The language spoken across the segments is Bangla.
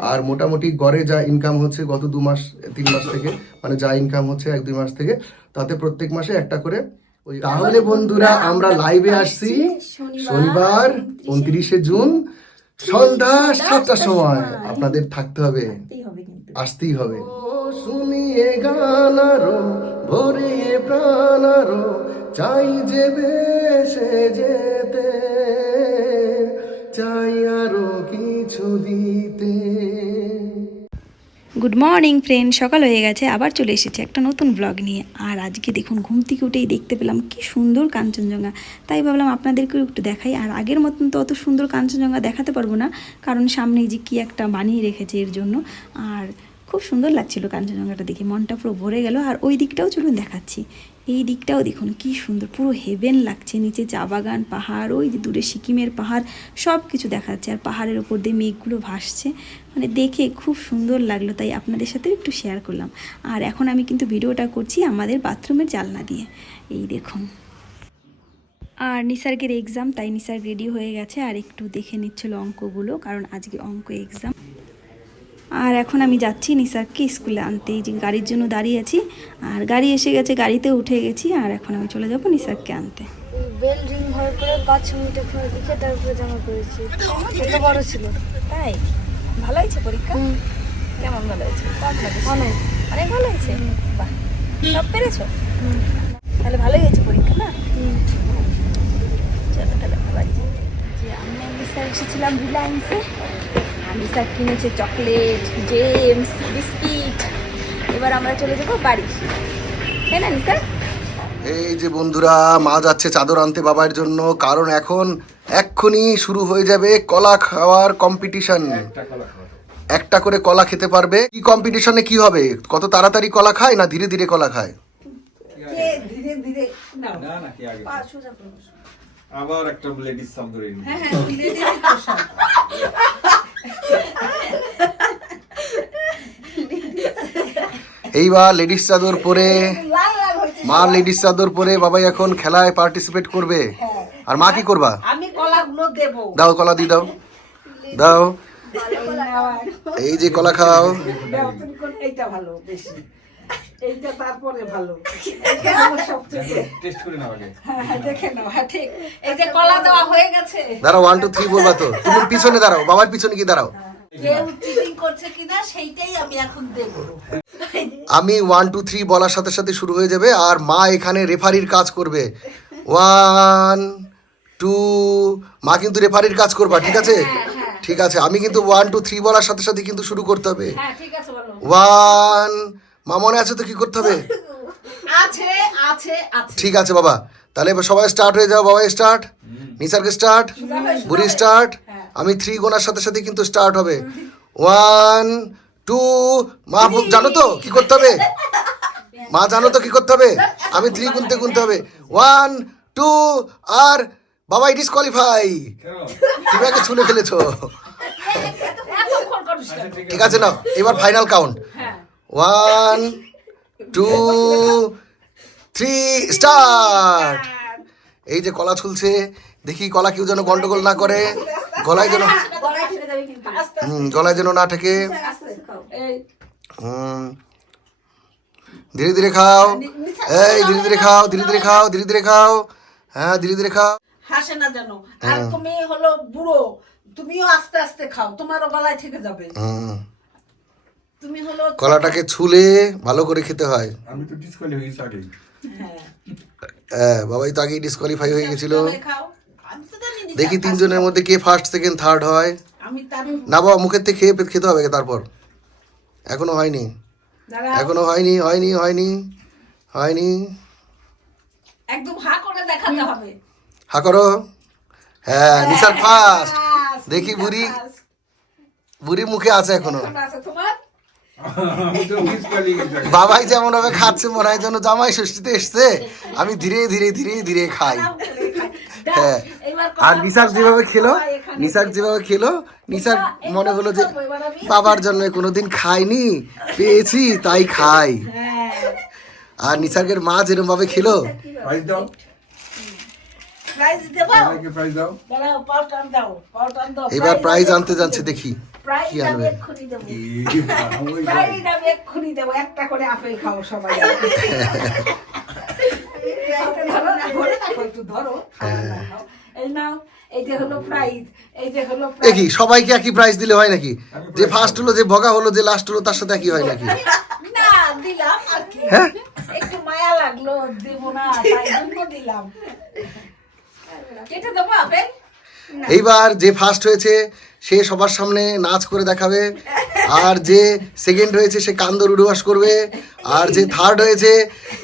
আর মোটামুটি গড়ে যা ইনকাম হচ্ছে গত দু মাস তিন মাস থেকে মানে যা ইনকাম হচ্ছে এক দুই মাস থেকে তাতে প্রত্যেক মাসে একটা করে ওই তাহলে বন্ধুরা আমরা লাইভে আসছি শনিবার উনত্রিশে জুন সন্ধ্যা সাতটার সময়। আপনাদের থাকতে হবে। আসতেই হবে। শুনিয়ে গানারো ভরিয়ে প্রাণারো চাই যে বেসে যেতে চাই আরও কিছু দিতে গুড মর্নিং ফ্রেন্ড সকাল হয়ে গেছে, আবার চলে এসেছে একটা নতুন ব্লগ নিয়ে। আর আজকে দেখুন, ঘুম থেকে উঠেই দেখতে পেলাম কি সুন্দর কাঞ্চনজঙ্ঘা। তাই ভাবলাম আপনাদেরকেও একটু দেখাই। আর আগের মতন তো অত সুন্দর কাঞ্চনজঙ্ঘা দেখাতে পারব না, কারণ সামনে যে কি একটা বানিয়ে রেখেছে এর জন্য। আর খুব সুন্দর লাগছিল কাঞ্চনজঙ্ঘাটা দেখে। মনটা পুরো ভরে গেল। আর ওই দিকটাও চলুন দেখাচ্ছি। এই দিকটাও দেখুন, কি সুন্দর, পুরো হেভেন লাগছে, নিচে চা বাগান, পাহাড়, ওই যে দূরে সিকিমের পাহাড় সব কিছু দেখা যাচ্ছে, আর পাহাড়ের ওপর দিয়ে মেঘগুলো ভাসছে মানে দেখে খুব সুন্দর লাগল, তাই আপনাদের সাথেও একটু শেয়ার করলাম। আর এখন আমি কিন্তু ভিডিওটা করছি আমাদের বাথরুমের জালনা দিয়ে, এই দেখুন। আর নিসার্গের এক্সাম তাই নিসার্গ রেডি হয়ে গেছে, আর একটু দেখে নিচ্ছিল অঙ্কগুলো কারণ আজকে অঙ্ক এক্সাম আর এখন আমি যাচ্ছি নিসারকে স্কুলে আনতে। এই যে গাড়ির জন্য দাঁড়িয়ে আছি। আর গাড়ি এসে গেছে গাড়িতে উঠে গেছি আর এখন আমি চলে যাব নিসারকে আনতে। বেল রিং হওয়ার পরে পাঁচ মিনিটে খুলে লিখে তারপরে জমা করেছি এটা বড় ছিল তাই? ভালো হয়েছে পরীক্ষা? কেমন ভালো হয়েছে? অনেক। অনেক ভালো হয়েছে? বাহ। সব পেরেছ? তাহলে ভালোই হয়েছে পরীক্ষা না? চলো তাহলে বাড়ি যে আমি এসেছিলাম রিলায়েন্সে। নিসার কিনেছে চকলেট জেমস বিস্কিট। এবার আমরা চলে যাব বাড়ি। তাই না নিসার এই যে বন্ধুরা মা যাচ্ছে চাদর আনতে বাবার জন্য কারণ এখন এক্ষুনি শুরু হয়ে যাবে কলা খাওয়ার কম্পিটিশন একটা করে কলা খেতে পারবে। কি কম্পিটিশনে কি হবে? কত তাড়াতাড়ি কলা খায় না ধীরে ধীরে কলা খায়? না নাকি আগে আবার একটা লেডিস সাম ধরে নিই। এইবার লেডিস চাদর পরে মা লেডিস চাদর পরে বাবাই এখন খেলায় পার্টিসিপেট করবে। আর মা কি করবা? আমি কলাগুলো দেবো। দাও কলা দি দাও। দাও। এই যে কলা খাও। দাও, তুমি কোন এইটা ভালো বেশি। এইটা তারপরে ভালো। এইটা আমার সবচেয়ে টেস্ট করে নাও আগে। হ্যাঁ, হ্যাঁ, দেখে নাও। হ্যাঁ ঠিক। এই যে কলা দেওয়া হয়ে গেছে। দাঁড়াও ওয়ান টু থ্রি বলবা তো। তুমি পিছনে দাঁড়াও বাবার পিছনে কি দাঁড়াও। আমি এখন দেবো। আমি ওয়ান টু থ্রি বলার সাথে সাথে শুরু হয়ে যাবে আর মা এখানে রেফারির কাজ করবে। ওয়ান টু মা কিন্তু রেফারির কাজ করবা ঠিক আছে? ঠিক আছে আমি কিন্তু ওয়ান টু থ্রি বলার সাথে সাথে কিন্তু শুরু করতে হবে। হ্যাঁ ঠিক আছে বলো। ওয়ান মা মনে আছে তো কি করতে হবে? আছে আছে আছে। ঠিক আছে বাবা। তাহলে সবাই স্টার্ট হয়ে যাও বাবা স্টার্ট নিসারকে স্টার্ট বুড়ি স্টার্ট আমি থ্রি গোনার সাথে সাথে কিন্তু স্টার্ট হবে। ওয়ান টু মা জানো তো কি করতে হবে? মা, জানো তো কি করতে হবে? আমি থ্রি গুনতে গুনতে হবে। ওয়ান টু আর বাবা ইট ইস কোয়ালিফাই তুমি আগে ছুলে ফেলেছো। ঠিক আছে না এবার final count one two three start এই যে কলা ছুলছে দেখি কলা কেউ যেন গন্ডগোল না করে গলায় যেন গলায় ফেলে যাবে কিন্তু আস্তে হুম গলায় যেন না ঠেকে। হুম। ধীরে ধীরে খাও। এই ধীরে ধীরে খাও ধীরে ধীরে খাও ধীরে ধীরে খাও। হ্যাঁ ধীরে ধীরে খাও। হাসে না জানো আর তুমি হলো বুড়ো তুমিও আস্তে আস্তে খাও তোমারও গলায় থেকে যাবে। তুমি হলো কলাটাকে ছুলে ভালো করে খেতে হয়। আমি তো ডিসকোয়ালি হয়ে গেছি আগে হ্যাঁ। হ্যাঁ বাবাই তো আগেই ডিসকোয়ালিফাই হয়ে গেছিল। খাও। দেখি তিনজনের মধ্যে কে ফার্স্ট সেকেন্ড থার্ড হয়। না বাবা মুখের থেকে খেয়ে খেতে হবে তারপর। এখনও হয়নি। এখনও হয়নি হয়নি হয়নি হয়নি। একদম হা করে দেখাতে হবে। হা করো। হ্যাঁ নিসার ফার্স্ট দেখি বুড়ি। বুড়ি মুখে আছে এখনও। তোমার? বাবাই যেমন ভাবে খাচ্ছে মনে হয় যেন জামাই ষষ্ঠীতে এসছে। আমি ধীরে ধীরে ধীরে ধীরে খাই। হ্যাঁ। আর নিসার যেভাবে খেলো নিসার যেভাবে খেলো নিসার মনে হলো যে বাবার জন্য কোনোদিন খাইনি পেয়েছি তাই খাই। হ্যাঁ। আর নিসার্গের মা যেরকম ভাবে খেলো এবার প্রাইজ আনতে যাচ্ছে দেখি। প্রাইজ আমি এক্ষুনি দেবো। এই বাবা, ওই প্রাইজ আমি এক্ষুনি দেবো। একটা করে আপেল খাও সবাই। ধরো, ধরে রাখো একটু ধরো খাও না, খাও। এই নাও এই যে হলো প্রাইজ এই যে হলো এ প্রাইজ কি সবাইকে একই প্রাইজ দিলে হয় নাকি? যে ফার্স্ট হলো যে ভগা হলো যে লাস্ট হলো তার সাথে একই হয় নাকি? দিলাম আর কি। হ্যাঁ? একটু মায়া লাগল দেবো না তাই জন্য দিলাম। কেটে দেবো আপেল? এইবার যে ফার্স্ট হয়েছে সে সবার সামনে নাচ করে দেখাবে। আর যে সেকেন্ড হয়েছে সে কান্দ রুডুবাস করবে। আর যে থার্ড হয়েছে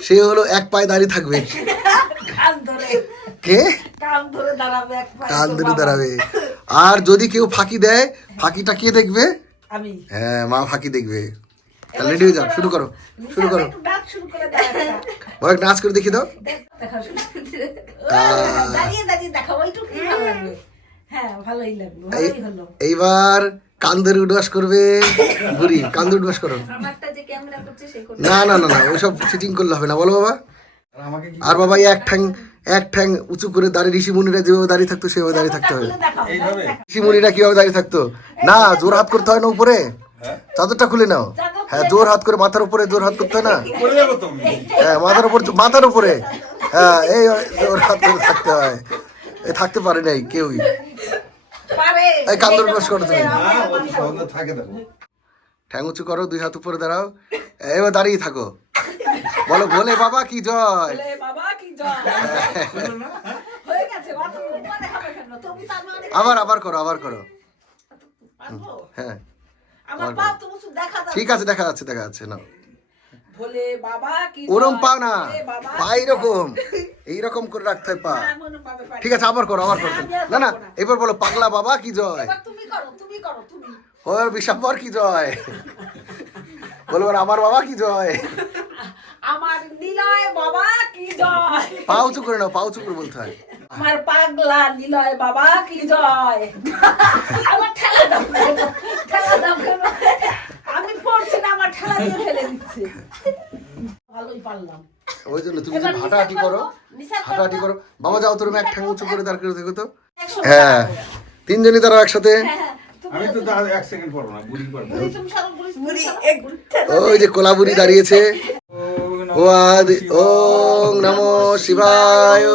সে হলো এক পায়ে দাঁড়িয়ে থাকবে। কে? কান ধরে দাঁড়াবে আর যদি কেউ ফাঁকি দেয় ফাঁকিটা কে দেখবে? হ্যাঁ মা ফাঁকি দেখবে। তাহলে রেডি হয়ে যাও শুরু করো শুরু করো। বয় নাচ করে দেখি দাও। দেখাও শুরু দাঁড়িয়ে দাঁড়িয়ে দেখাও একটু ভালো লাগবে। হ্যাঁ ভালোই লাগল ভালোই হলো। এইবার কান্দর উডবাস করবে বুড়ি কান্দর উডবাস করো। আমারটা যে ক্যামেরা করছে সেই করছে। না না না না ওইসব চিটিং করলে হবে না বলো বাবা। আর বাবা এক ঠ্যাং এক ঠ্যাং উঁচু করে দাঁড়িয়ে ঋষি মুনিরা যেভাবে দাঁড়িয়ে থাকতো সেভাবে দাঁড়িয়ে থাকতে হবে। ঋষি মুনিরা কীভাবে দাঁড়িয়ে থাকতো? না জোর হাত করতে হয় না উপরে? চাদরটা খুলে নাও। হ্যাঁ জোর হাত করে মাথার উপরে জোর হাত করতে হয় না? করে যাব তুমি হ্যাঁ মাথার উপর মাথার উপরে। হ্যাঁ এই জোর হাত করে থাকতে হয়। থাকতে পারে নাই কেউই। এই কান্দর বস করো তুমি ঠ্যাং উঁচু করো দুই হাত উপরে দাঁড়াও। এবার দাঁড়িয়ে থাকো। বলো ভোলে বাবা কি জয়? বলে, বাবা কি জয়? আমার আবার আবার করো আবার করো। হ্যাঁ। আমার পা তো উঁচু দেখা যাচ্ছে। ঠিক আছে দেখা যাচ্ছে দেখা যাচ্ছে না বলে বাবা কি ওরম জয়, পা না। পা এইরকম এইরকম করে রাখতে হয় পা পারি। ঠিক আছে আবার করো আবার করো। না না এবার বলো পাগলা বাবা কি জয়? তুমি করো তুমি করো তুমি। ওর বিষাপর কি জয়? বলো ওর আমার বাবা কি জয়? আমার নিলয় বাবা কি জয়? পা উঁচু করে নাও পা উঁচু করে বলতে হয়। আমার পাগলা নিলয় বাবা কি জয়? আমার ঠেলা কেন? ঠেলা কেন? আমি পড়ছি না আমার ঠেলা দিয়ে ফেলে দিচ্ছে। ভালোই পারলাম। ওই জন্য তুমি যদি হাঁটাহাঁটি করো। হাঁটাহাঁটি করো। বাবা যাও তোর এক ঠ্যাং উঁচু করে দাঁড় করে দেখো তো। হ্যাঁ। তিনজনই দাঁড়াও একসাথে। হ্যাঁ, তুমি- আমি তো এক সেকেন্ড পড়ব না বুড়ি পড়ব। বুড়ি তুমি সরো, বুড়ি তুমি সরো। ওই যে কোলাবুরি দাঁড়িয়েছে। ও আদি ওং নমো শিবায়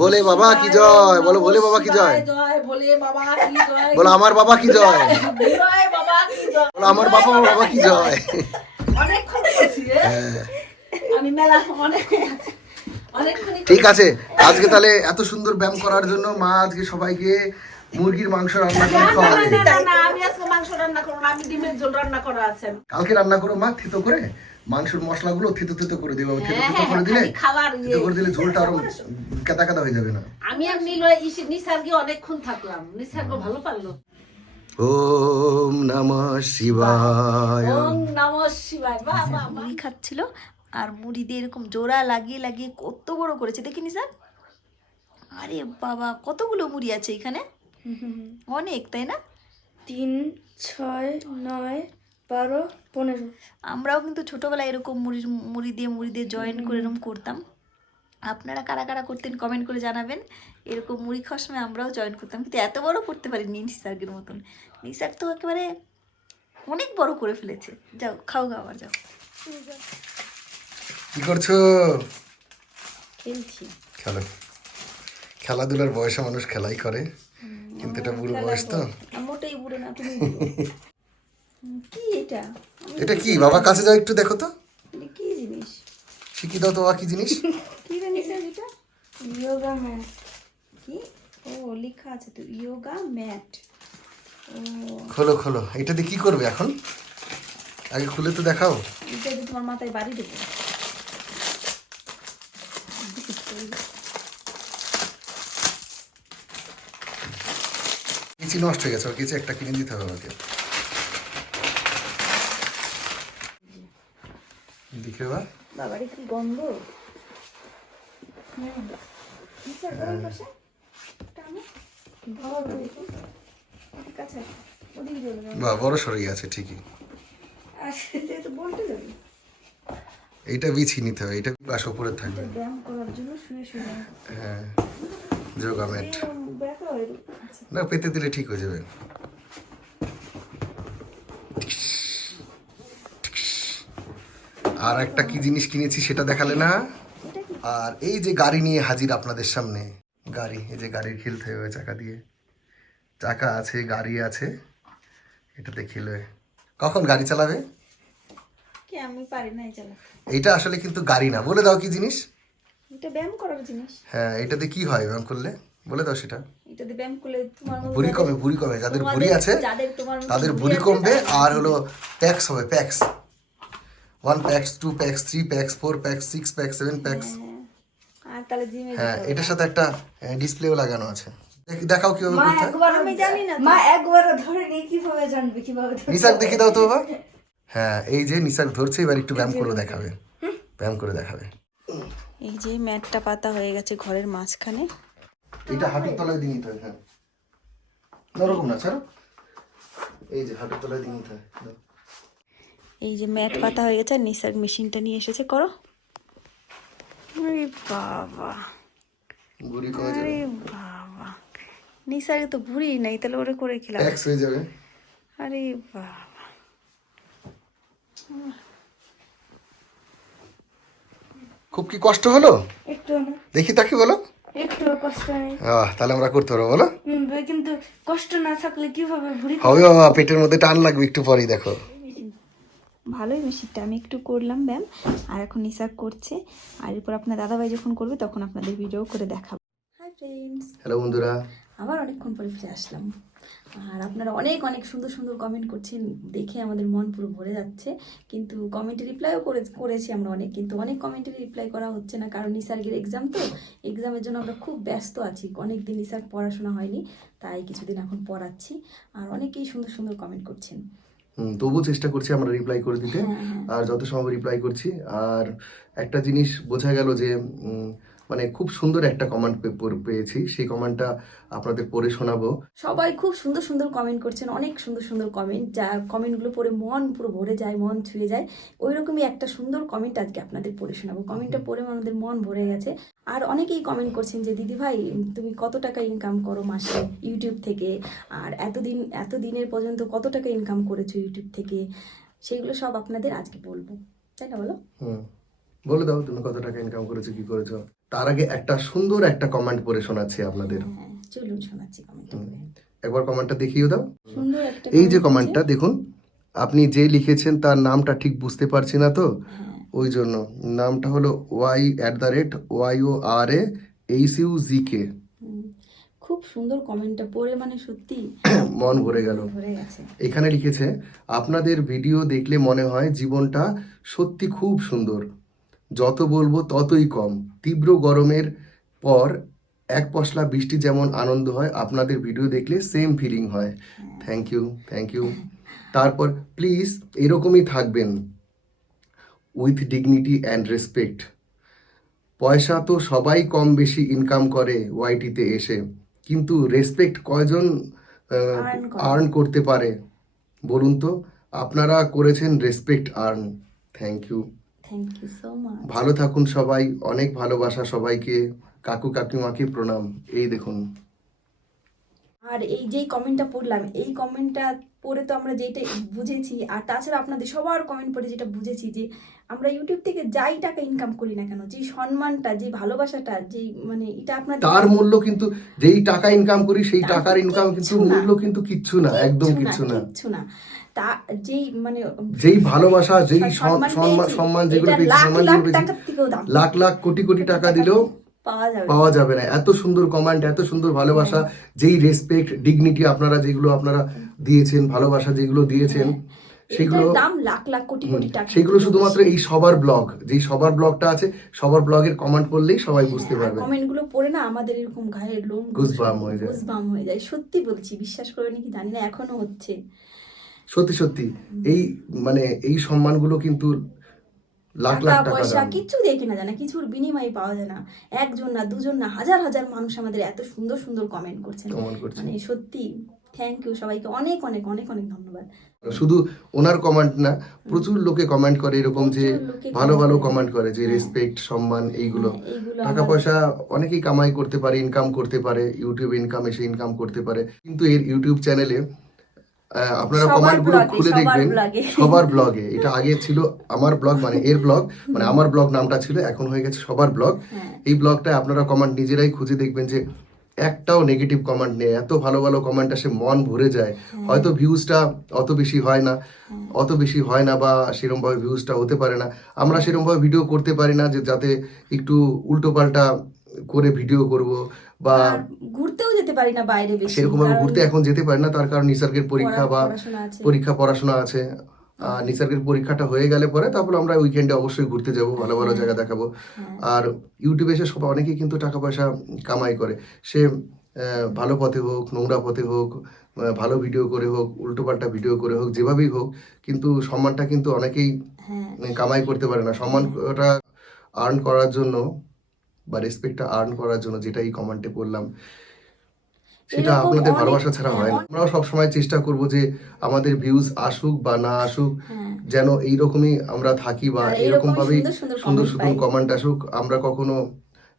বলে বাবা কি জয় বলো বলে বাবা কি জয়? জয় বলে বাবা কি জয়? বলো আমার বাবা কি জয়? বলো আমার বাবা বাবা কি জয়? ঠিক আছে আজকে তাহলে এত সুন্দর ব্যায়াম করার জন্য মা আজকে সবাইকে মুরগির মাংস রান্না করে খাওয়াবে। না না আমি আজকে মাংস রান্না করব না, আমি ডিমের ঝোল রান্না করা আছে। কালকে রান্না করো মা থিতো করে? মাংসের মশলাগুলো থিতো থিতো করে দিবে থিতো হ্যাঁ, থিতো করে দিলে খাবার ইয়ে। থিতো করে দিলে ঝোলটা আরও কাদা কাদা হয়ে যাবে না। আমি আর নীলয় ইসি নিসার্গে অনেকক্ষণ থাকলাম। নিসার্গ ভালো পারল। ওম নমঃ শিবায়। ওম নম শিবায়। বাহ বাহ বাহ। মুড়ি খাচ্ছিল আর মুড়ি দিয়ে এরকম জোড়া লাগিয়ে লাগিয়ে কত বড় করেছে দেখিনি স্যার আরে বাবা কতগুলো মুড়ি আছে এখানে? অনেক তাই না? তিন ছয় নয় বারো পনেরো। আমরাও কিন্তু ছোটবেলায় এরকম মুড়ির মুড়ি দিয়ে মুড়ি দিয়ে জয়েন করে এরকম করতাম। আপনারা কারা কারা করতেন কমেন্ট করে জানাবেন। এরকম মুড়ি খাওয়ার সময় আমরাও জয়েন করতাম। কিন্তু এত বড় করতে পারিনি নিসার্গের মতন। নিসার্গ তো একেবারে অনেক বড় করে ফেলেছে। যাও খাও খাবার যাও। কি করছ? খেলছি। খেলো। খেলাধুলার বয়সে মানুষ খেলাই করে। কিন্তু এটা বুড়ো বয়স তো। মোটেই বুড়ো না তুমি এটা? এটা কি? বাবা কাছে যাও একটু দেখো তো। কি জিনিস? শিখি দাও তো বাবা কি জিনিস? কি জানিস এটা? যোগা ম্যাট। কি? ও লেখা আছে তো ইয়োগা ম্যাট। ও। খোলো খোলো। এটা দিয়ে কি করবে এখন? আগে খুলে তো দেখাও। এটা দিয়ে তোমার মাথায় বাড়ি দেবো। কিছু নষ্ট হয়ে গেছে কিছু একটা কিনে দিতে হবে আমাকে দেখে বা বাবারে কি গন্ধ হুম নিচে ওই পাশে টানো ভালো দেখো ওদিকে কাছে আসো। ওদিকে চলে যাও বা বড় ঠিকই। আসলে তো বলতে যাবি। এইটা বিছিয়ে নিতে হবে এটা উপরে থাকবে। হ্যাঁ যোগা ম্যাট। না পেতে দিলে ঠিক হয়ে যাবে। আর একটা কি জিনিস কিনেছি সেটা দেখালে না? আর এই যে গাড়ি নিয়ে হাজির আপনাদের সামনে। গাড়ি এই যে গাড়ির খেলতে হবে চাকা দিয়ে। চাকা আছে গাড়ি আছে। এটা দেখিলে কখন গাড়ি চালাবে? আমি পারি না চালা এইটা আসলে কিন্তু গাড়ি না। বলে দাও কি জিনিস? এটা ব্যায়াম করার জিনিস। হ্যাঁ এটাতে কি হয় ব্যায়াম করলে? বলে দাও সেটা। এটা ব্যায়াম করলে তোমার মতো কমে ভুড়ি কমে। যাদের ভুড়ি আছে তাদের ভুঁড়ি কমবে আর হলো প্যাক্স হবে packs. One packs two packs three packs four packs six packs seven packs আর তাহলে জিমে হ্যাঁ এটার সাথে একটা ডিসপ্লেও লাগানো আছে। দেখ- দেখাও কীভাবে মা একবার আমি জানি না মা একবার ধরে নিয়ে কীভাবে জানবে কীভাবে নিসাক দেখি দাও তো বাবা। হ্যাঁ এই যে নিসাক ধরছে এবার একটু ব্যায়াম করে দেখাবে। ব্যায়াম করে দেখাবে। এই যে ম্যাটটা পাতা হয়ে গেছে ঘরের মাঝখানে। এটা হাঁটুর তলায় দিয়ে নিতে হয় হ্যাঁ। নরকম না ছাড়ো। এই যে হাঁটুর তলায় দিয়ে নিতে হয়। এই যে ম্যাট পাতা হয়ে গেছে আর নিসার মেশিনটা নিয়ে এসেছে করো। আরে বাবা। আরে নিসারে তো ভুড়ি নাই তাহলে ওরে করে খেলাম হয়ে যাবে। আরে বাবা। খুব কি কষ্ট হলো? একটু দেখি তাকে বলো। একটু কষ্ট নেই। তাহলে আমরা করতে পারব বলো। কিন্তু কষ্ট না থাকলে কীভাবে ভুড়ি হবে বাবা পেটের মধ্যে টান লাগবে একটু পরেই দেখো। ভালোই মেশিনটা আমি একটু করলাম ব্যায়াম আর এখন নিসার করছে। আর এরপর আপনার দাদাভাই যখন করবে তখন আপনাদের ভিডিও করে দেখাবো। হাই ফ্রেন্ডস হ্যালো বন্ধুরা। আবার অনেকক্ষণ পরে ফিরে আসলাম। আর আপনারা অনেক অনেক সুন্দর সুন্দর কমেন্ট করছেন দেখে আমাদের মন পুরো ভরে যাচ্ছে। কিন্তু কমেন্টে রিপ্লাইও করে করেছি আমরা অনেক। কিন্তু অনেক কমেন্টে রিপ্লাই করা হচ্ছে না কারণ নিসার্গের এক্সাম তো। এক্সামের জন্য আমরা খুব ব্যস্ত আছি। অনেক দিন নিসার্গ পড়াশোনা হয়নি তাই কিছুদিন এখন পড়াচ্ছি। আর অনেকেই সুন্দর সুন্দর কমেন্ট করছেন। তবুও চেষ্টা করছি আমরা রিপ্লাই করে দিতে। আর যত সম্ভব রিপ্লাই করছি। আর একটা জিনিস বোঝা গেল যে মানে খুব সুন্দর একটা কমেন্ট পেয়েছি। সেই কমেন্টটা আপনাদের পড়ে শোনাবো। সবাই খুব সুন্দর সুন্দর কমেন্ট করছেন অনেক সুন্দর সুন্দর কমেন্ট যা কমেন্টগুলো পড়ে মন পুরো ভরে যায় মন ছুঁয়ে যায়। ওই রকমই একটা সুন্দর কমেন্ট আজকে আপনাদের পড়ে শোনাবো। কমেন্টটা পড়ে আমাদের মন ভরে গেছে। আর অনেকেই কমেন্ট করছেন যে দিদি ভাই তুমি কত টাকা ইনকাম করো মাসে ইউটিউব থেকে? আর এতদিন এত দিনের পর্যন্ত কত টাকা ইনকাম করেছ ইউটিউব থেকে? সেগুলো সব আপনাদের আজকে বলব। তাই না বলো? হুম। বলে দাও তুমি কত টাকা ইনকাম করেছ কি করেছ। তার আগে একটা সুন্দর একটা কমেন্ট পড়ে শোনাচ্ছি আপনাদের। হ্যাঁ চলুন শোনাচ্ছি কমেন্ট একবার কমেন্টটা দেখিয়ে দাও। এই যে কমেন্টটা দেখুন আপনি যে লিখেছেন তার নামটা ঠিক বুঝতে পারছি না তো। হ্যাঁ। ওই জন্য নামটা হলো Y at the rate Y O R A H U G K খুব সুন্দর কমেন্টটা পড়ে মানে সত্যি মন ভরে গেল। এখানে লিখেছে আপনাদের ভিডিও দেখলে মনে হয় জীবনটা সত্যি খুব সুন্দর। যত বলব ততই কম। তীব্র গরমের পর এক পশলা বৃষ্টি যেমন আনন্দ হয় আপনাদের ভিডিও দেখলে সেম ফিলিং হয়। থ্যাংক ইউ থ্যাংক ইউ তারপর প্লিজ এরকমই থাকবেন। উইথ ডিগনিটি অ্যান্ড রেসপেক্ট পয়সা তো সবাই কম বেশি ইনকাম করে ওয়াইটিতে এসে কিন্তু রেসপেক্ট কয়জন আর্ন করতে পারে? বলুন তো আপনারা করেছেন respect earn thank you thank you so much ভালো থাকুন সবাই অনেক ভালোবাসা সবাইকে। কাকু কাকিমাকে প্রণাম। এই দেখুন। আর এই যেই কমেন্টটা পড়লাম এই কমেন্টটা পড়ে তো আমরা যেটা বুঝেছি আর তাছাড়া আপনাদের সবার কমেন্ট পড়ে যেটা বুঝেছি যে আমরা ইউটিউব থেকে যাই টাকা ইনকাম করি না কেন যে সম্মানটা যে ভালোবাসাটা যে মানে এটা আপনার তার মূল্য কিন্তু যেই টাকা ইনকাম করি সেই টাকার ইনকাম কিন্তু মূল্য কিন্তু কিচ্ছু না একদম কিচ্ছু না। কিচ্ছু না। তা যেই মানে যেই ভালোবাসা যেই সম্মান সম্মান যেগুলো সম্মান লাখ লাখ কোটি কোটি টাকা দিলেও পাওয়া যাবে না। এত সুন্দর কমেন্ট এত সুন্দর ভালোবাসা যেই রেসপেক্ট ডিগনিটি আপনারা যেগুলো আপনারা দিয়েছেন ভালোবাসা যেগুলো দিয়েছেন সেগুলো দাম লাখ লাখ কোটি কোটি টাকা। সেগুলো শুধুমাত্র এই সবার ব্লগ যেই সবার ব্লগটা আছে সবার ব্লগের কমেন্ট করলেই সবাই বুঝতে পারবে। কমেন্টগুলো পড়ে না আমাদের এরকম গায়ের লোম Goosebump হয়ে যায়। গুজবাম হয়ে যায়। সত্যি বলছি বিশ্বাস করে নাকি জানি না এখনও হচ্ছে। সত্যি সত্যি। এই মানে এই সম্মানগুলো কিন্তু লাখ লাখ টাকা পয়সা কিচ্ছু দিয়ে কেনা যায় না কিছুর বিনিময়ে পাওয়া যায় না। একজন না দুজন না হাজার হাজার মানুষ আমাদের এত সুন্দর সুন্দর কমেন্ট করছেন। মানে সত্যি থ্যাংক ইউ সবাইকে। অনেক অনেক অনেক অনেক ধন্যবাদ। শুধু ওনার কমেন্ট না প্রচুর লোকে কমেন্ট করে এরকম যে ভালো ভালো কমেন্ট করে যে রেসপেক্ট সম্মান এইগুলো। হ্যাঁ, টাকা পয়সা অনেকেই কামাই করতে পারে ইনকাম করতে পারে ইউটিউব ইনকাম এসে ইনকাম করতে পারে। কিন্তু এর ইউটিউব চ্যানেলে আপনারা কমেন্টগুলো খুলে দেখবেন। সবার ব্লগে এটা আগে ছিল আমার ব্লগ মানে এর ব্লগ মানে আমার ব্লগ নামটা ছিল এখন হয়ে গেছে সবার ব্লগ হ্যাঁ। এই ব্লগটা আপনারা কমেন্ট নিজেরাই খুঁজে দেখবেন যে একটাও নেগেটিভ কমেন্ট নেই। এত ভালো ভালো কমেন্ট আসে মন ভরে যায়। হ্যাঁ। হয়তো ভিউজটা অত বেশি হয় না অত বেশি হয় না বা সেরকম ভাবে ভিউজটা হতে পারে না। আমরা সেরকম ভাবে ভিডিও করতে পারি না যে যাতে একটু উল্টো পাল্টা করে ভিডিও করব। বা ঘুরতেও যেতে পারি না বাইরে বেশি সেরকম ভাবে ঘুরতে এখন যেতে পারি না তার কারণ নিসর্গের পরীক্ষা বা পরীক্ষা পড়াশোনা আছে। আর নিসর্গের পরীক্ষাটা হয়ে গেলে পরে তারপর আমরা উইকেন্ডে অবশ্যই ঘুরতে যাব ভালো ভালো জায়গা দেখাবো। আর ইউটিউবে এসে সব অনেকেই কিন্তু টাকা পয়সা কামাই করে। সে ভালো পথে হোক নোংরা পথে হোক ভালো ভিডিও করে হোক উল্টোপাল্টা ভিডিও করে হোক যেভাবেই হোক কিন্তু সম্মানটা কিন্তু অনেকেই হ্যাঁ। কামাই করতে পারে না। সম্মানটা আর্ন করার জন্য বা রেসপেক্টটা আর্ন করার জন্য যেটা এই কমেন্টে বললাম সেটা আপনাদের ভালোবাসা ছাড়া হয় না হ্যাঁ, আমরাও সবসময় চেষ্টা করব যে আমাদের ভিউজ আসুক বা না আসুক হ্যাঁ। যেন এইরকমই আমরা থাকি বা আর এরকম ভাবেই সুন্দর সুন্দর। কমেন্ট আসুক আমরা কখনো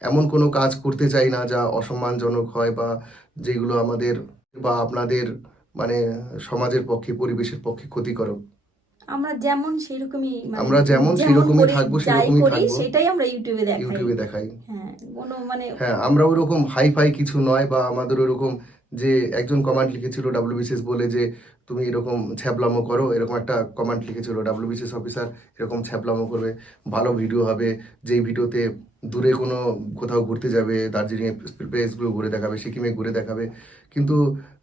এমন কোনো কাজ করতে চাই না যা অসম্মানজনক হয় বা যেগুলো আমাদের বা আপনাদের মানে সমাজের পক্ষে পরিবেশের পক্ষে ক্ষতিকারক আমরা যেমন সেরকমই মানে আমরা যেমন সেরকমই থাকব, সেরকমই থাকব। সেটাই আমরা ইউটিউবে দেখাই। ইউটিউবে দেখাই। হ্যাঁ কোনো মানে হ্যাঁ আমরা ওরকম হাই ফাই কিছু নয় বা আমাদের ওরকম যে একজন কমান্ড লিখেছিল ডাব্লিউবিসিএস বলে যে তুমি এরকম ছ্যাবলামো করো এরকম একটা কমান্ড লিখেছিল ডাব্লিউবিসিএস অফিসার এরকম ছ্যাবলামো করবে ভালো ভিডিও হবে যেই ভিডিওতে দূরে কোনো কোথাও ঘুরতে যাবে দার্জিলিং প্লেসগুলো ঘুরে দেখাবে সিকিমে ঘুরে দেখাবে। কিন্তু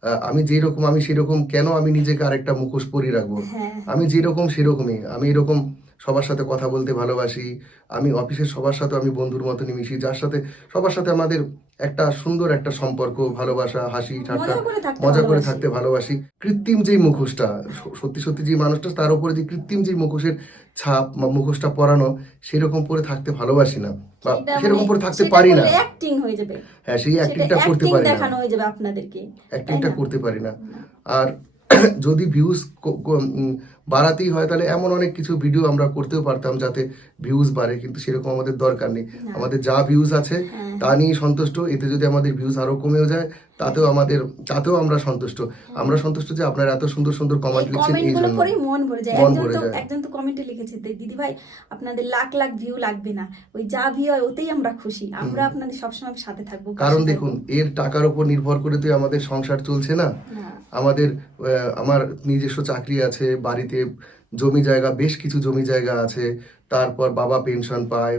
আমি যেরকম আমি সেরকম কেন আমি নিজেকে আরেকটা মুখোশ পরিয়ে রাখব? হ্যাঁ। আমি যেরকম সেরকমই। আমি এরকম সবার সাথে কথা বলতে ভালোবাসি। আমি অফিসের সবার সাথে আমি বন্ধুর মতনই মিশি যার সাথে সবার সাথে আমাদের একটা সুন্দর একটা সম্পর্ক ভালোবাসা হাসি ঠাট্টা মজা করে থাকতে ভালোবাসি। কৃত্রিম যেই মুখোশটা সত্যি সত্যি যে মানুষটা তার উপরে যে কৃত্রিম যে মুখোশের ছাপ বা মুখোশটা পরানো সেরকম পরে থাকতে ভালোবাসি না। বা সেরকম মানে- পরে থাকতে পারি না। হয়ে যাবে। হ্যাঁ সেই অ্যাক্টিংটা করতে পারি না। দেখানো হয়ে যাবে আপনাদেরকে অ্যাক্টিংটা করতে পারি না। আর যদি ভিউজ বাড়াতেই হয় তাহলে এমন অনেক কিছু ভিডিও আমরা করতেও পারতাম যাতে ভিউজ বাড়ে কিন্তু সেরকম আমাদের দরকার নেই। আমাদের যা ভিউজ আছে হ্যাঁ। তা নিয়ে সন্তুষ্ট। এতে যদি আমাদের ভিউজ আরও কমেও যায় তাতেও আমাদের তাতেও আমরা সন্তুষ্ট। আমরা সন্তুষ্ট যে আপনারা এত সুন্দর সুন্দর কমেন্ট লিখছেন এই জন্য পরেই মন ভরে যায়। একজন তো একজন তো কমেন্টে লিখেছে যে, দিদি ভাই আপনাদের লাখ লাখ ভিউ লাগবে না। ওই যা ভিউ হয় ওতেই আমরা খুশি। আমরা আপনাদের সবসময় সাথে থাকব কারণ দেখুন এর টাকার উপর নির্ভর করে তো আমাদের সংসার চলছে না। আমাদের আমার নিজস্ব চাকরি আছে বাড়িতে জমি জায়গা বেশ কিছু জমি জায়গা আছে। তারপর বাবা পেনশন পায়।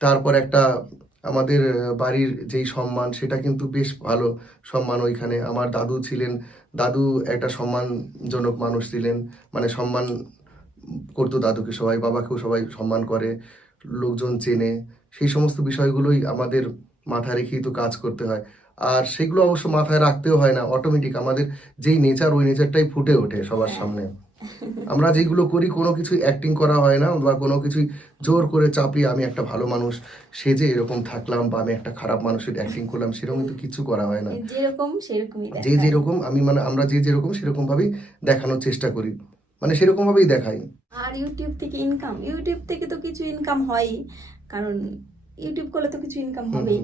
তারপর একটা আমাদের বাড়ির যেই সম্মান, সেটা কিন্তু বেশ ভালো সম্মান ওইখানে। আমার দাদু ছিলেন, দাদু একটা সম্মানজনক মানুষ ছিলেন। মানে সম্মান করতো দাদুকে সবাই, বাবাকেও সবাই সম্মান করে, লোকজন চেনে। সেই সমস্ত বিষয়গুলোই আমাদের মাথায় রেখেই তো কাজ করতে হয়। আর সেগুলো অবশ্য মাথায় রাখতেও হয় না অটোমেটিক আমাদের যেই নেচার ওই নেচারটাই ফুটে ওঠে সবার সামনে। আমরা যেগুলো করি কোনো কিছু অ্যাক্টিং করা হয় না বা কোনো কিছুই জোর করে চাপিয়ে আমি একটা ভালো মানুষ সেজে এরকম থাকলাম বা আমি একটা খারাপ মানুষের অ্যাক্টিং করলাম সেরকম কিন্তু কিছু করা হয় না। যেরকম সেরকমই যে যেরকম আমি মানে আমরা যে যেরকম সেরকম ভাবেই দেখানোর চেষ্টা করি। মানে সেরকম ভাবেই দেখাই। আর ইউটিউব থেকে ইনকাম ইউটিউব থেকে তো কিছু ইনকাম হয়ই কারণ ইউটিউব করলে তো কিছু ইনকাম হবেই।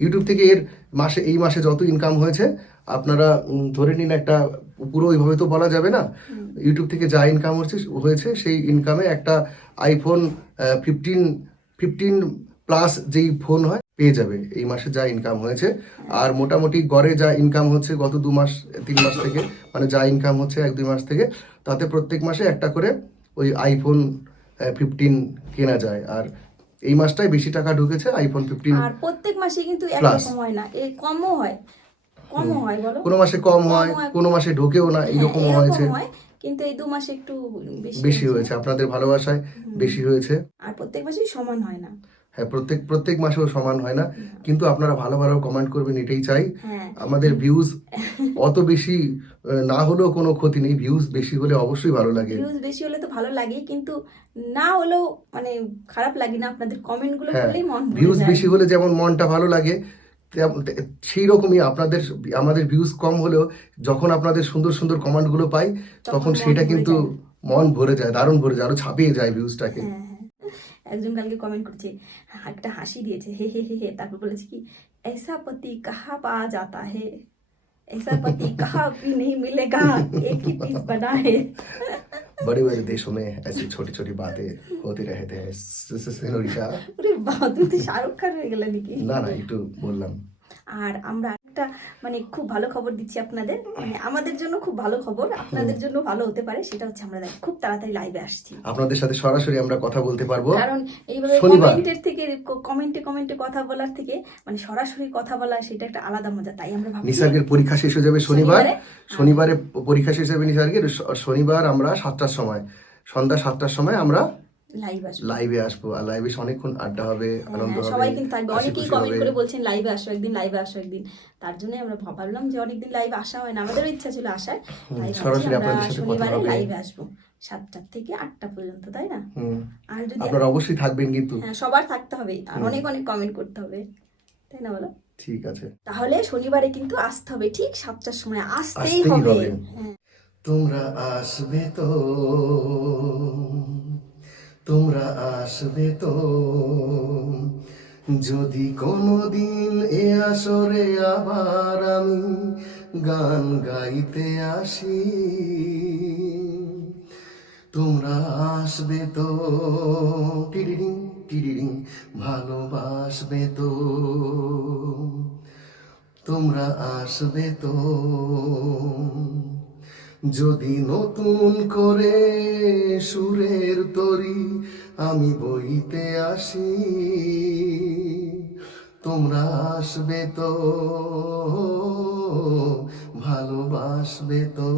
ইউটিউব থেকে এর মাসে এই মাসে যত ইনকাম হয়েছে আপনারা ধরে নিন একটা পুরো ওইভাবে তো বলা যাবে না। ইউটিউব থেকে যা ইনকাম হচ্ছে হয়েছে সেই ইনকামে একটা আইফোন ফিফটিন ফিফটিন প্লাস যেই ফোন হয় পেয়ে যাবে। এই মাসে যা ইনকাম হয়েছে। আর মোটামুটি গড়ে যা ইনকাম হচ্ছে গত দু মাস তিন মাস থেকে মানে যা ইনকাম হচ্ছে এক দুই মাস থেকে তাতে প্রত্যেক মাসে একটা করে ওই আইফোন ফিফটিন কেনা যায়। আর এই মাসটায় বেশি টাকা ঢুকেছে আইফোন ফিফটিন আর প্রত্যেক মাসে কিন্তু. একরকম হয় না এই কমও হয়। হয় বলো? কোনো মাসে কম হয় কোনো মাসে ঢোকেও না হ্যাঁ, এইরকমও এরকম হয়েছে। কিন্তু এই দু মাসে একটু বেশি হয়েছে। আপনাদের ভালোবাসায় বেশি হয়েছে। আর প্রত্যেক মাসেই সমান হয় না। হ্যাঁ প্রত্যেক প্রত্যেক মাসেও সমান হয় না কিন্তু আপনারা ভালো ভালো কমেন্ট করবেন এটাই চাই। হ্যাঁ। আমাদের ভিউজ অত বেশি না হলেও কোনো ক্ষতি নেই ভিউজ বেশি হলে অবশ্যই ভালো লাগে। ভিউজ বেশি হলে তো ভালো লাগে কিন্তু না হলেও মানে খারাপ লাগে না আপনাদের কমেন্টগুলো হ্যাঁ করলেই মন ভিউজ বেশি হলে যেমন মনটা ভালো লাগে সেই রকমই আপনাদের আমাদের ভিউজ কম হলেও যখন আপনাদের সুন্দর সুন্দর কমেন্টগুলো পাই তখন তখন মন সেটা ভরে কিন্তু যায়। মন ভরে যায় দারুণ ভরে যায় আরো ছাপিয়ে যায় ভিউজটাকে হ্যাঁ, হ্যাঁ। একজন কালকে কমেন্ট করছে হা- একটা হাসি দিয়েছে হে হে হে হে তারপর বলেছে কি ऐसा पति कहाँ पा जाता है ऐसा पति कहाँ भी नहीं मिलेगा एक ही पीस बना है बड़े बड़े देशों में ऐसी छोटी छोटी बातें होती रहते हैं स- स- সেনোরিটা ওরে বাদু তুই শাহরুখ খান হয়ে গেল নাকি না না একটু বললাম আর আমরা একটা মানে খুব ভালো খবর দিচ্ছি আপনাদের। মানে আমাদের জন্য খুব ভালো খবর আপনাদের জন্য ভালো হতে পারে সেটা হচ্ছে আমরা খুব তাড়াতাড়ি লাইভে আসছি। আপনাদের সাথে সরাসরি আমরা কথা বলতে পারব। কারণ এইভাবে। কমেন্টের থেকে কমেন্টে কমেন্টে কথা বলার থেকে মানে সরাসরি কথা বলা সেটা একটা আলাদা মজা তাই আমরা ভাবছি নিসার্গের পরীক্ষা শেষ হয়ে যাবে শনিবার। শনিবারে? শনিবারে পরীক্ষা শেষ হবে নিসার্গের শনিবার আমরা সাতটার সময় সন্ধ্যা সাতটার সময় আমরা লাইভ আসব। লাইভে আসব আর লাইভে অনেকক্ষণ আড্ডা হবে আনন্দ হ্যাঁ, হবে সবাই কিন্তু থাকবে। অনেকেই কমেন্ট করে বলছেন লাইভে আসো একদিন লাইভে আসো একদিন। তার জন্য আমরা ভাবলাম যে অনেকদিন লাইভে আসা হয় না। আমাদেরও ইচ্ছা ছিল আসার। সরাসরি আপনাদের সাথে কথা হবে। লাইভে আসব সাতটার থেকে আটটা পর্যন্ত তাই না? আর যদি আপনারা অবশ্যই থাকবেন কিন্তু। হ্যাঁ সবার থাকতে হবে। আর অনেক অনেক কমেন্ট করতে হবে তাই না বলো? ঠিক আছে। তাহলে শনিবারে কিন্তু আসতে হবে ঠিক সাতটার সময় আসতেই হবে। হ্যাঁ। তোমরা আসবে তো। তোমরা আসবে তো। যদি কোনোদিন এ আসরে আবার আমি গান গাইতে আসি, তোমরা আসবে তো। টিডিডিং টিডিডিং, ভালোবাসবে তো। তোমরা আসবে তো। যদি নতুন করে সুরের তরি আমি বইতে আসি তোমরা আসবে তো ভালোবাসবে তো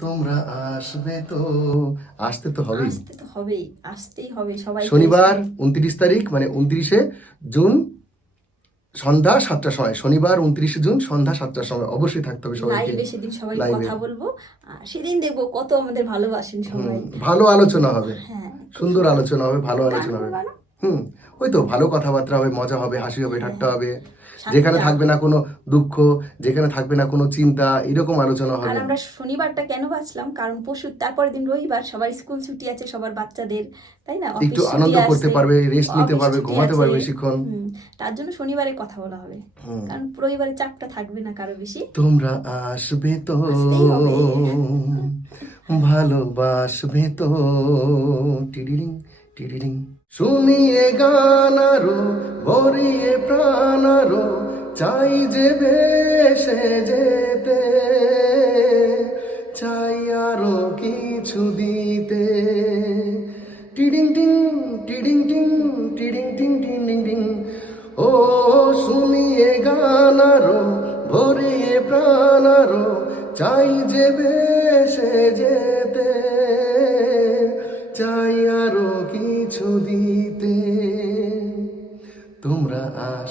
তোমরা আসবে তো। আসতে তো হবেই। আসতে তো হবেই আসতেই হবে সবাই শনিবার উনত্রিশ তারিখ মানে উনত্রিশে জুন সন্ধ্যা সাতটার সময় শনিবার উনত্রিশে জুন সন্ধ্যা সাতটার সময় অবশ্যই থাকতে হবে সবাই লাইভে সেদিন সবাই কথা বলব। সেদিন দেখব কত আমাদের ভালোবাসেন সবাই। ভালো আলোচনা হবে। হ্যাঁ। সুন্দর আলোচনা হবে ভালো আলোচনা হবে। হুম ওই তো ভালো কথাবার্তা হবে মজা হবে হাসি হবে ঠাট্টা হবে। যেখানে থাকবে না কোনো দুঃখ যেখানে থাকবে না কোনো চিন্তা এরকম আলোচনা হবে। আমরা শনিবারটা কেন বাঁচলাম? কারণ পশু তারপরের দিন রবিবার সবার স্কুল ছুটি আছে সবার বাচ্চাদের তাই না? একটু আনন্দ করতে পারবে রেস্ট নিতে পারবে ঘুমাতে পারবে বেশিক্ষণ। তার জন্য শনিবারে কথা বলা হবে। কারণ রবিবারে চাপটা থাকবে না কারও বেশি। তোমরা আসবে তো। ভালোবাসবে তো। টিডিরিং টিডিরিং শুনিয়ে গান আরও, ভরিয়ে প্রাণ আরও, চাই যে বেশে যেতে, চাই আরও কিছু দিতে। টিডিং টিং টিডিং টিং টিডিং টিং টিং টিং টিং। ও শুনিয়ে গান আরও, ভরিয়ে প্রাণ আরও, চাই যে বেসে যেতে, চাই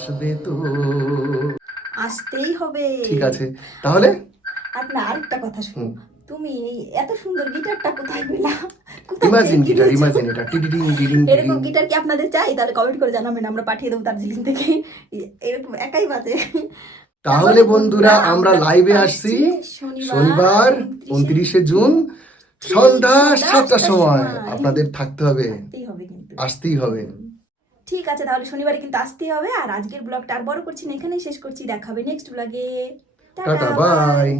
আসবে তো। আসতেই হবে। ঠিক আছে তাহলে? আপনার আরেকটা কথা শুনো হুম। তুমি এই এত সুন্দর গিটারটা কোথায় পেলা? ইমাজিন গিটার ইমাজিন এটা। টিডিং টিডিং এরকম গিটার কি আপনাদের চাই? তাহলে কমেন্ট করে জানাবেন আমরা পাঠিয়ে দেবো দার্জিলিং থেকে। এরকম একাই বাজে। তাহলে বন্ধুরা আমরা লাইভে আসছি। শনিবার উনত্রিশে জুন। সন্ধ্যা সাতটার সময়। আপনাদের থাকতে হবে। আসতেই হবে। ঠিক আছে তাহলে শনিবারে কিন্তু আসতেই হবে। আর আজকের ব্লগটা আর বড় করছি না এখানেই শেষ করছি। দেখা হবে নেক্সট ব্লগে টাটা বাই